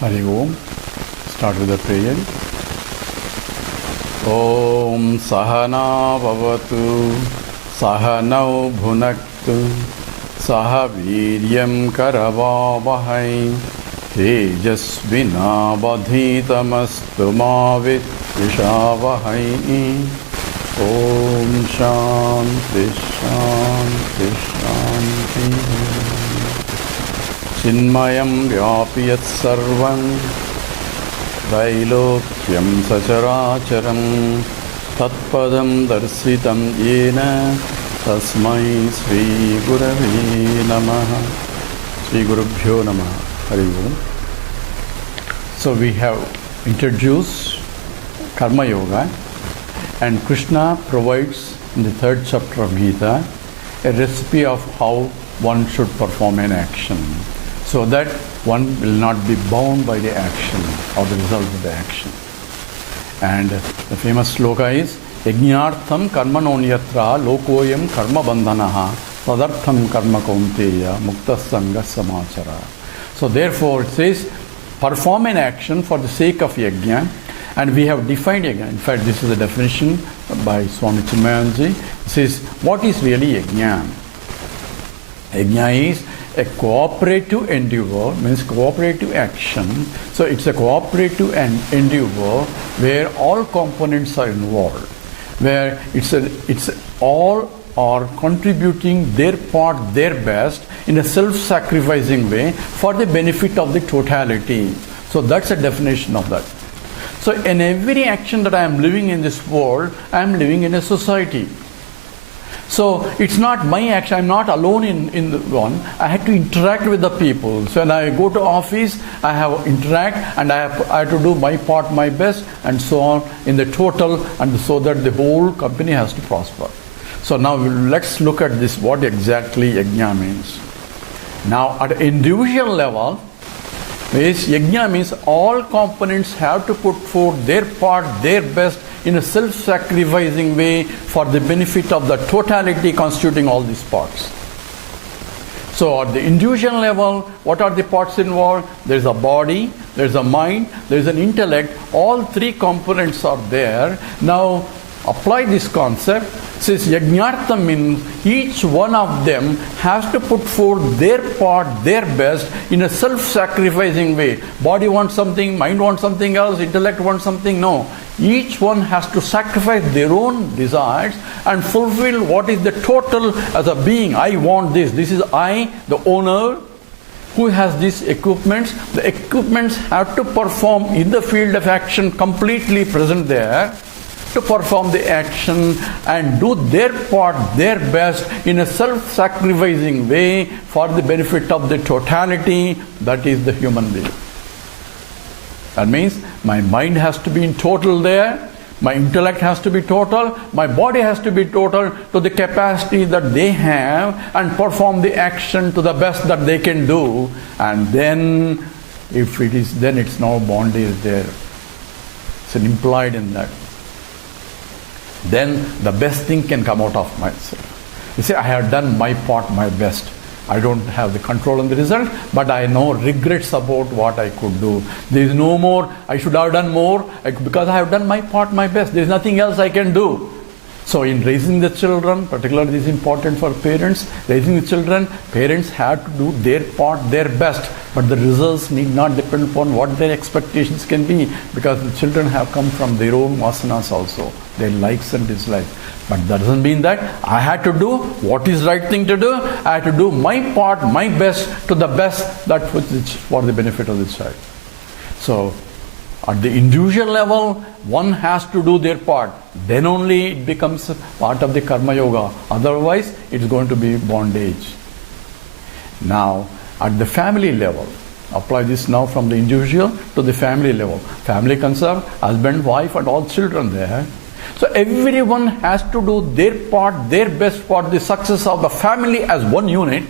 Hari Om. Start with the prayer. Om Sahana Bhavatu Sahanau Bhunaktu Saha Viryam Karavavahai Tejasvina Vadhitamastu ma Vishavahai. Om Shanti Shanti Shanti. Chinmayam Vyapiyat Sarvam Vailokyam Sacharacharam Tatpadam Darsitam Yena Tasmai Sri Gurave Namaha. Sri Gurubhyo Namaha. Hari Om. So we have introduced Karma Yoga, and Krishna provides in the 3rd chapter of Gita a recipe of how one should perform an action, so that one will not be bound by the action or the result of the action. And the famous sloka is Yajnartham karmanonyatra lokoyam karma bandhanaha tadartham karma kaunteya muktasanga samachara. So therefore it says, perform an action for the sake of yajna, and we have defined yajna. In fact, this is a definition by Swami Chinmayananda. It says, what is really yajna? Yajna is a cooperative endeavor, means cooperative action. So it's a cooperative endeavor where all components are involved, where it's all are contributing their part, their best, in a self-sacrificing way for the benefit of the totality. So that's a definition of that. So in every action that I am living in this world, I am living in a society. So it's not my action, I'm not alone in the one. I have to interact with the people. So when I go to office, I have to interact, and I have to do my part, my best, and so on in the total, and so that the whole company has to prosper. So now let's look at this, what exactly yajna means. Now at an individual level, yajna means all components have to put forth their part, their best, in a self-sacrificing way for the benefit of the totality constituting all these parts. So at the individual level, what are the parts involved? There is a body, there is a mind, there is an intellect. All 3 components are there. Now apply this concept. Says yajnartha means each one of them has to put forth their part, their best, in a self-sacrificing way. Body wants something, mind wants something else, intellect wants something. No. Each one has to sacrifice their own desires and fulfill what is the total as a being. I want this. This is I, the owner, who has these equipments. The equipments have to perform in the field of action, completely present there, to perform the action and do their part, their best, in a self-sacrificing way for the benefit of the totality, that is the human being. That means my mind has to be in total there, my intellect has to be total, my body has to be total to the capacity that they have, and perform the action to the best that they can do. And then, if it is, then it's no bondage there. It's an implied in that. Then the best thing can come out of myself. You say, I have done my part, my best. I don't have the control on the result, but I know regrets about what I could do. There is no more, I should have done more, because I have done my part, my best. There is nothing else I can do. So in raising the children, particularly this is important for parents, raising the children, parents have to do their part, their best. But the results need not depend upon what their expectations can be, because the children have come from their own vasanas also, their likes and dislikes. But that doesn't mean that I had to do what is right thing to do. I had to do my part, my best, to the best that for the benefit of the child. So at the individual level, one has to do their part. Then only it becomes part of the karma yoga. Otherwise, it's going to be bondage. Now, at the family level, apply this now from the individual to the family level. Family concept, husband, wife, and all children there. So everyone has to do their part, their best for the success of the family as one unit.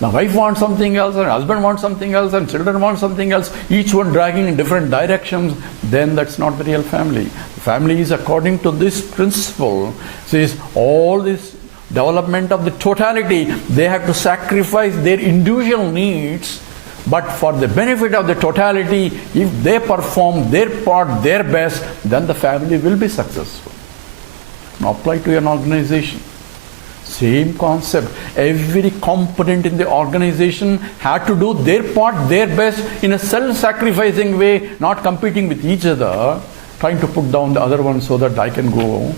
Now wife wants something else, and husband wants something else, and children want something else, each one dragging in different directions, then that's not the real family. Family is according to this principle, says all this development of the totality, they have to sacrifice their individual needs But for the benefit of the totality, if they perform their part, their best, then the family will be successful. Now apply to an organization. Same concept. Every component in the organization had to do their part, their best, in a self-sacrificing way, not competing with each other, trying to put down the other one so that I can go.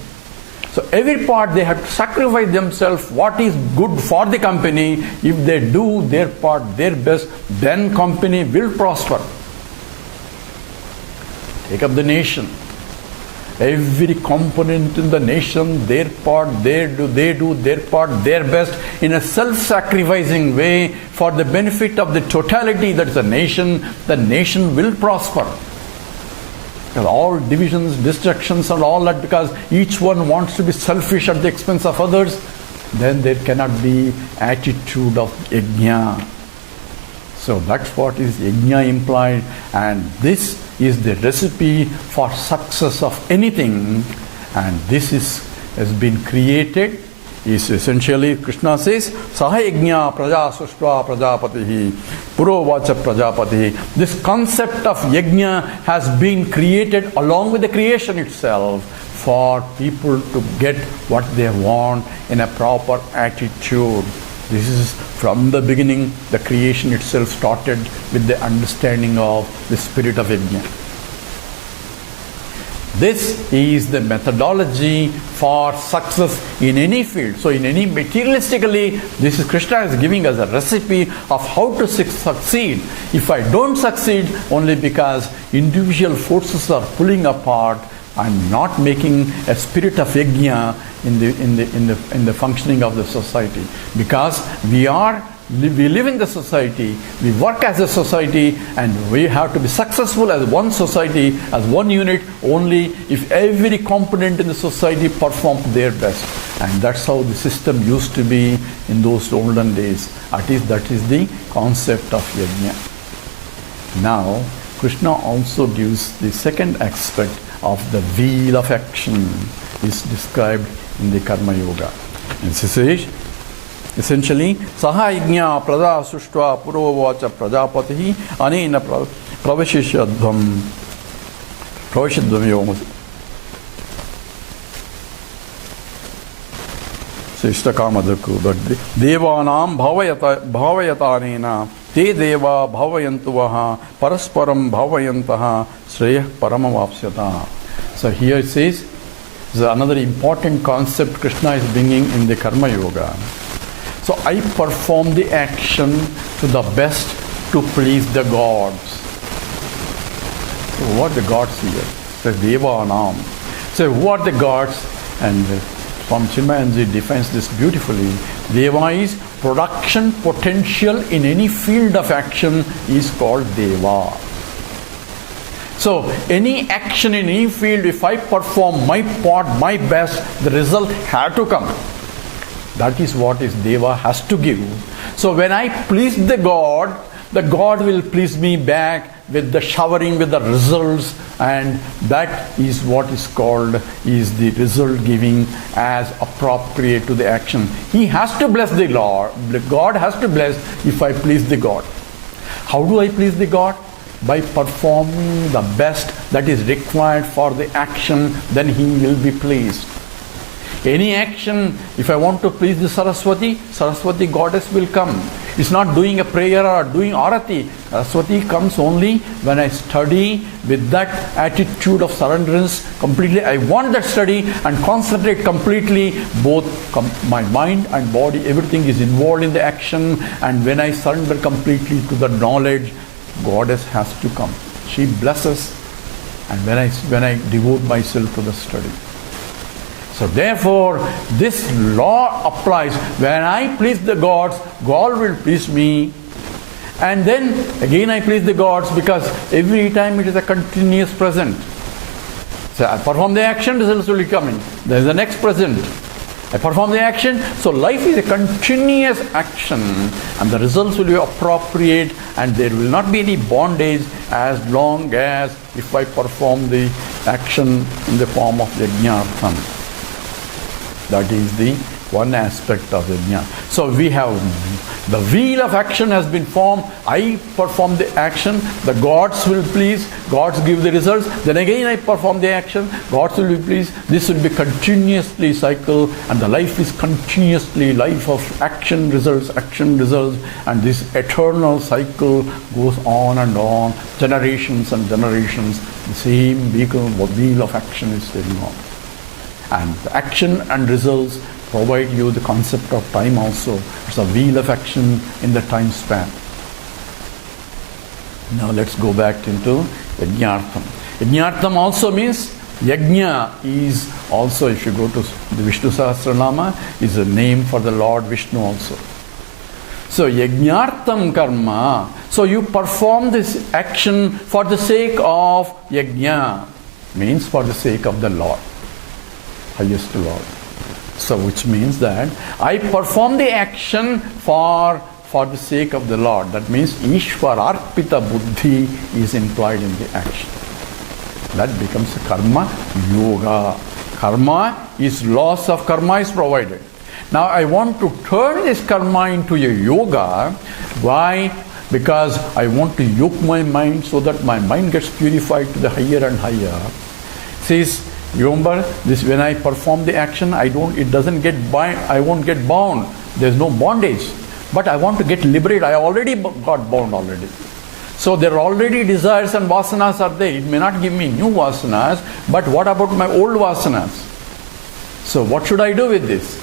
So every part they have to sacrifice themselves, what is good for the company. If they do their part, their best, then company will prosper. Take up the nation. Every component in the nation, their part, they do their part, their best, in a self-sacrificing way for the benefit of the totality, that is the nation will prosper. All divisions, destructions and all that, because each one wants to be selfish at the expense of others, then there cannot be attitude of yajna. So that's what is yajna implied, and this is the recipe for success of anything, and this has been created. Is essentially, Krishna says, Saha yajna praja sushva prajapatihi purovacha prajapatihi. This concept of yajna has been created along with the creation itself for people to get what they want in a proper attitude. This is from the beginning, the creation itself started with the understanding of the spirit of yajna. This is the methodology for success in any field. So in any materialistically, this is Krishna is giving us a recipe of how to succeed. If I don't succeed only because individual forces are pulling apart, I'm not making a spirit of yajna in the functioning of the society. Because we live in the society, we work as a society, and we have to be successful as one society, as one unit, only if every component in the society performs their best. And that's how the system used to be in those olden days. That is the concept of yajna. Now, Krishna also gives the second aspect of the wheel of action, is described in the Karma Yoga. And this says, essentially, Saha yajna praja sushva purovacha prajapatihi anena pravashishadvam yom. So Ishtakamadaku, but Devanam bhavayatanena te deva bhavayantuvaha parasparam bhavayantaha shreyah paramavapsyata. So here it says, this is another important concept Krishna is bringing in the Karma Yoga. So I perform the action to the best to please the gods. So what are the gods here? The Devanam. So who are the gods? And Swami Chinmayananda defines this beautifully. Deva is production potential in any field of action is called Deva. So any action in any field, if I perform my part, my best, the result had to come. That is what is Deva has to give. So when I please the God will please me back with the showering with the results, and that is what is called is the result giving as appropriate to the action. He has to bless the Lord. God has to bless if I please the God. How do I please the God? By performing the best that is required for the action, then He will be pleased. Any action, if I want to please the Saraswati goddess will come. It's not doing a prayer or doing arati. Saraswati comes only when I study with that attitude of surrenderance completely. I want that study and concentrate completely. Both my mind and body, everything is involved in the action. And when I surrender completely to the knowledge, goddess has to come. She blesses. And when I devote myself to the study. So therefore, this law applies. When I please the gods, God will please me. And then again I please the gods, because every time it is a continuous present. So I perform the action, results will be coming. There is the next present. I perform the action. So life is a continuous action, and the results will be appropriate, and there will not be any bondage as long as if I perform the action in the form of yajnartham. That is the one aspect of yajna. So we have the wheel of action has been formed. I perform the action, the gods will please, gods give the results, then again I perform the action, gods will be pleased. This will be continuously cycle, and the life is continuously life of action results, and this eternal cycle goes on and on, generations and generations. The same wheel of action is going on. And the action and results provide you the concept of time also. It's a wheel of action in the time span. Now let's go back into Yajnartham. Yajnartham also means, Yajna is also, if you go to the Vishnu Sahasranama, is a name for the Lord Vishnu also. So Yajnartham karma, so you perform this action for the sake of Yajna, means for the sake of the Lord, highest Lord. So which means that I perform the action for the sake of the Lord. That means Ishwararpita buddhi is employed in the action. That becomes a karma yoga. Karma is, loss of karma is provided. Now I want to turn this karma into a yoga. Why? Because I want to yoke my mind so that my mind gets purified to the higher and higher. Says, you remember this, when I perform the action, I won't get bound. There's no bondage. But I want to get liberated. I already got bound already. So there are already desires and vasanas are there. It may not give me new vasanas, but what about my old vasanas? So what should I do with this?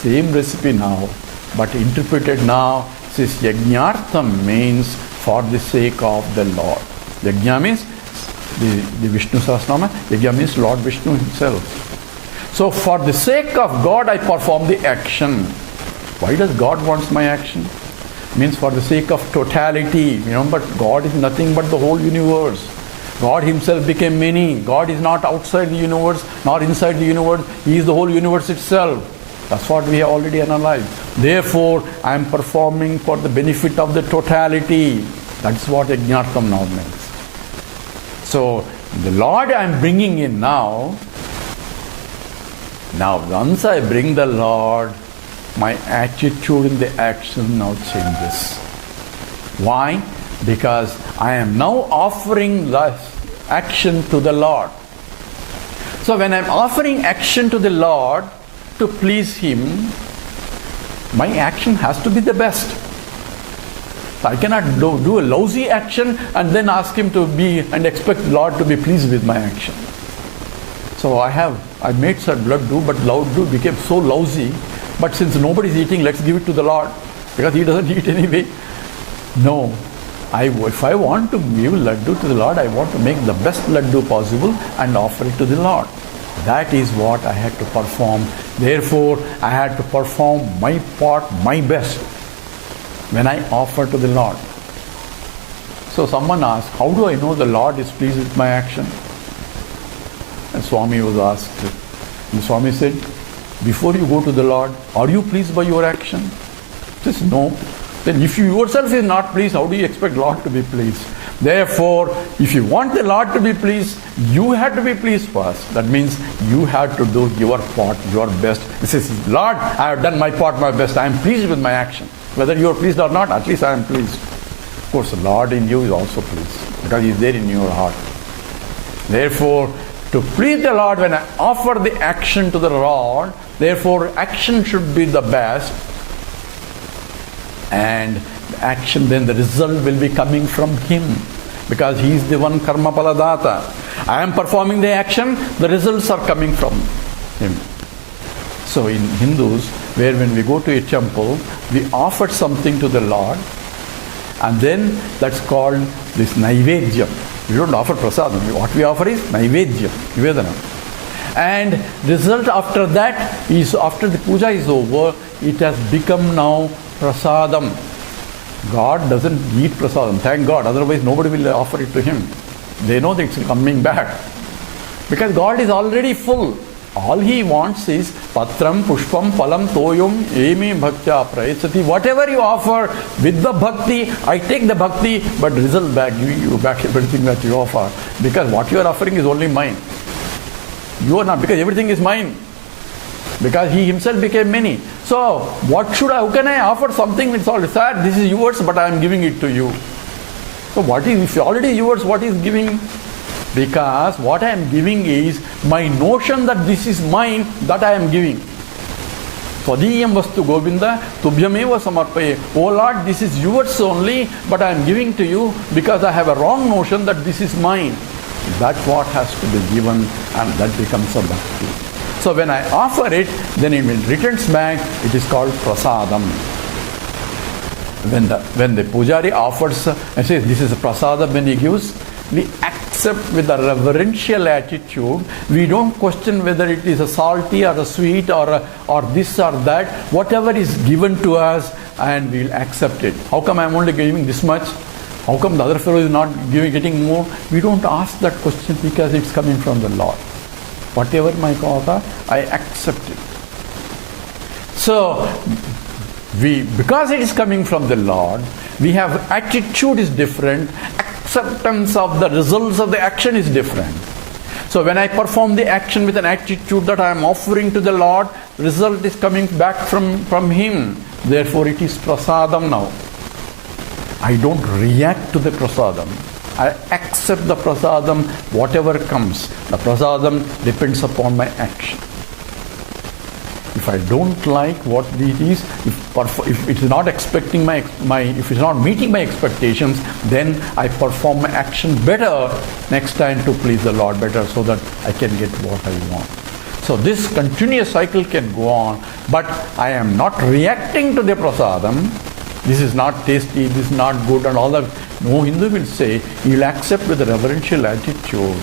Same recipe now, but interpreted now. Says Yajnartham means for the sake of the Lord. Yajna means the Vishnu Sahasranama, Yajna means Lord Vishnu himself. So for the sake of God I perform the action. Why does God wants my action? Means for the sake of totality. Remember, God is nothing but the whole universe. God himself became many. God is not outside the universe, nor inside the universe. He is the whole universe itself. That's what we have already analyzed. Therefore, I am performing for the benefit of the totality. That's what Yajnartham now means. So, the Lord I am bringing in now, once I bring the Lord, my attitude in the action now changes. Why? Because I am now offering the action to the Lord. So when I am offering action to the Lord to please Him, my action has to be the best. I cannot do a lousy action and then ask Him to be and expect Lord to be pleased with my action. So I made some laddu, but laddu became so lousy. But since nobody is eating, let's give it to the Lord, because He doesn't eat anyway. No, if I want to give laddu to the Lord, I want to make the best laddu possible and offer it to the Lord. That is what I had to perform. Therefore, I had to perform my part, my best, when I offer to the Lord. So someone asked, how do I know the Lord is pleased with my action? And Swami was asked, and Swami said, before you go to the Lord, are you pleased by your action? He says, no. Then if you yourself is not pleased, how do you expect Lord to be pleased? Therefore, if you want the Lord to be pleased, you have to be pleased first. That means you have to do your part, your best. He says, Lord, I have done my part, my best. I am pleased with my action. Whether you are pleased or not, at least I am pleased. Of course, the Lord in you is also pleased, because He is there in your heart. Therefore, to please the Lord, when I offer the action to the Lord, therefore action should be the best, and action, then the result will be coming from Him, because He is the one karma paladata. I am performing the action, the results are coming from Him. So in Hindus, where when we go to a temple, we offer something to the Lord, and then that's called this naivedyam. We don't offer prasadam. What we offer is naivedyam, nivedana. And result after that is, after the puja is over, it has become now prasadam. God doesn't eat prasadam, thank God, otherwise nobody will offer it to Him. They know that it's coming back. Because God is already full. All He wants is patram, pushpam, palam, toyum, emi bhaktya prayachati. Whatever you offer with the bhakti, I take the bhakti, but result back, give you back everything that you offer. Because what you are offering is only mine. You are not, because everything is mine. because he himself became many. So how can I offer something which is all, sir, this is yours, but I am giving it to you. So if already yours, what is giving? Because what I am giving is my notion that this is mine, that I am giving. Twadiyam vastu Govinda, tubhyameva samarpaye. Oh Lord, this is yours only, but I am giving to you because I have a wrong notion that this is mine. That's what has to be given, and that becomes a bhakti. So when I offer it, then it returns back, it is called prasadam. When the pujari offers and says this is a prasadam, when he gives, we accept with a reverential attitude. We don't question whether it is a salty or a sweet or this or that. Whatever is given to us, and we'll accept it. How come I'm only giving this much? How come the other fellow is not getting more? We don't ask that question because it's coming from the Lord. Whatever my kata, I accept it. So, because it is coming from the Lord, we have attitude is different, acceptance of the results of the action is different. So when I perform the action with an attitude that I am offering to the Lord, result is coming back from Him. Therefore it is prasadam now. I don't react to the prasadam. I accept the prasadam, whatever comes. The prasadam depends upon my action. If I don't like what it is, if it is not expecting if it's not meeting my expectations, then I perform my action better next time to please the Lord better, so that I can get what I want. So this continuous cycle can go on, but I am not reacting to the prasadam. This is not tasty, this is not good, and all that. No, Hindu will say, you will accept with a reverential attitude,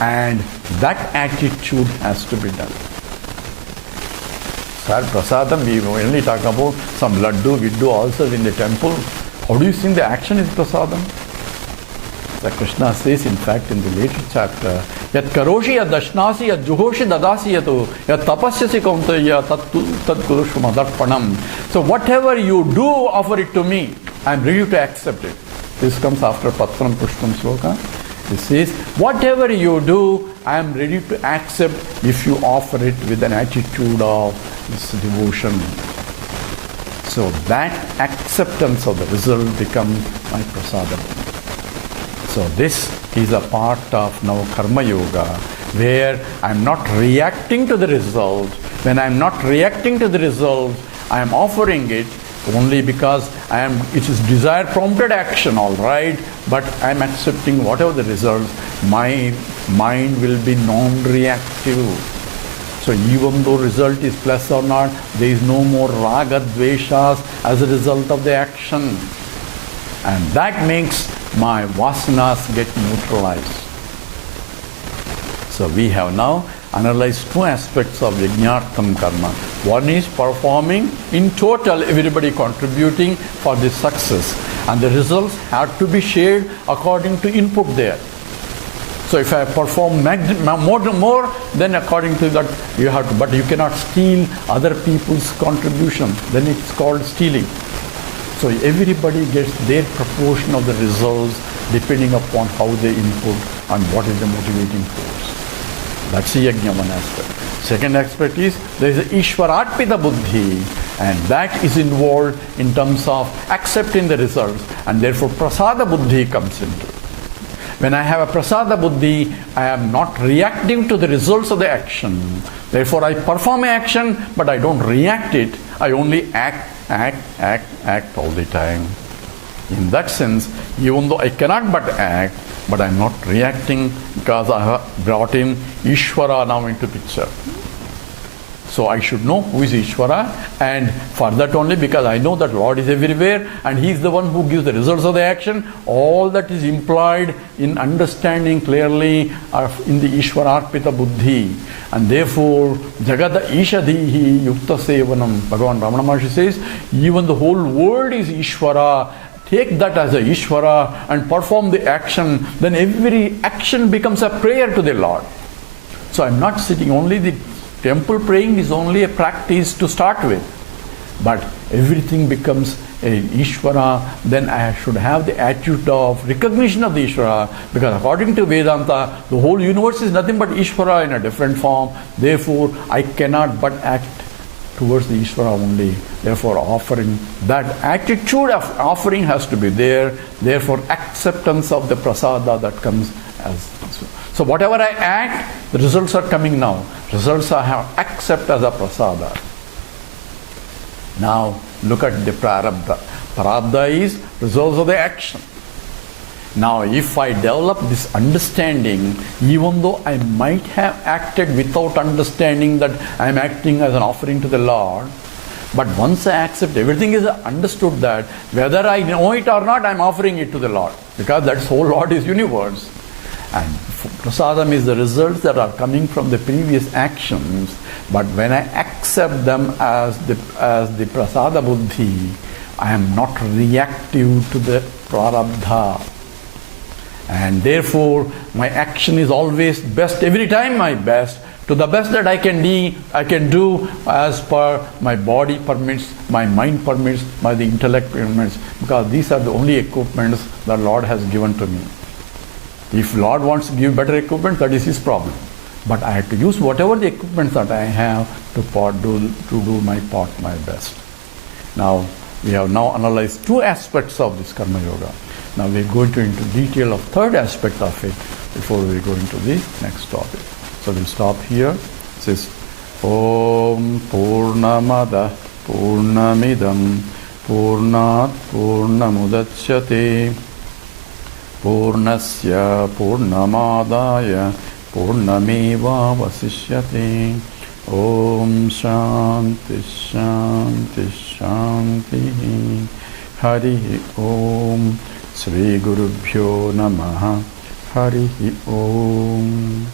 and that attitude has to be done. Sir, prasadam, we only talk about some laddu, we do also in the temple. How do you think the action is prasadam? The Krishna says, in fact, in the later chapter, Yat karoshi yat dashnasi yat juhoshi dadasi yato yat tapasyasi kauntaya tad kurushma darpanam. So whatever you do, offer it to me. I am ready to accept it. This comes after Patram Pushpam Sloka. It says, whatever you do, I am ready to accept if you offer it with an attitude of this devotion. So that acceptance of the result becomes my prasadam. So this is a part of now Karma Yoga, where I am not reacting to the result. When I am not reacting to the result, I am offering it only because it is desire prompted action, all right, but I am accepting whatever the result. My mind will be non-reactive. So even though result is plus or not, there is no more raga dveshas as a result of the action. And that makes my vasanas get neutralized. So we have now analyzed two aspects of yajnartham karma. One is performing in total, everybody contributing for this success, and the results have to be shared according to input there. So if I perform more, then according to that you have to, but you cannot steal other people's contribution, then it's called stealing. So everybody gets their proportion of the results depending upon how they input and what is the motivating force. That's the yajna one aspect. Second aspect is there is a Ishwararpita buddhi, and that is involved in terms of accepting the results, and therefore prasada buddhi comes into it. When I have a prasada buddhi, I am not reacting to the results of the action. Therefore I perform an action, but I don't react it. I only act all the time. In that sense, even though I cannot but act, but I am not reacting because I have brought in Ishvara now into picture. So I should know who is Ishvara, and for that only, because I know that Lord is everywhere and He is the one who gives the results of the action, all that is implied in understanding clearly in the Ishwararpita buddhi. And therefore, Jagata Ishadhihi Yukta Sevanam, Bhagavan Ramana Maharshi says, even the whole world is Ishvara. Take that as a Ishvara and perform the action, then every action becomes a prayer to the Lord. So I'm not sitting, only the temple praying is only a practice to start with, but everything becomes a Ishvara, then I should have the attitude of recognition of the Ishvara, because according to Vedanta, the whole universe is nothing but Ishvara in a different form. Therefore, I cannot but act towards the Ishvara only. Therefore, offering, that attitude of offering has to be there. Therefore, acceptance of the prasada that comes as. So whatever I act, the results are coming now. Results I have accept as a prasada. Now look at the prarabdha. Prarabdha is results of the action. Now if I develop this understanding, even though I might have acted without understanding that I am acting as an offering to the Lord, but once I accept, everything is understood that whether I know it or not, I am offering it to the Lord, because that's whole Lord is universe. And prasadam is the results that are coming from the previous actions. But when I accept them as the prasada buddhi, I am not reactive to the prarabdha. And therefore, my action is always best, every time my best, to the best that I can do as per my body permits, my mind permits, my the intellect permits, because these are the only equipments that Lord has given to me. If Lord wants to give better equipment, that is His problem. But I have to use whatever the equipment that I have to do my part, my best. Now, we have now analyzed two aspects of this karma yoga. Now we are going into detail of third aspect of it before we go into the next topic. So we'll stop here. It says, Om Purnamada Purnamidam Purnat Purnamudachyate Purnasya Purnamadaya Purnameva Vasishyate. Om Shanti Shanti Shanti. Hari Om. Shri Gurubhyo Namaha. Hari Om.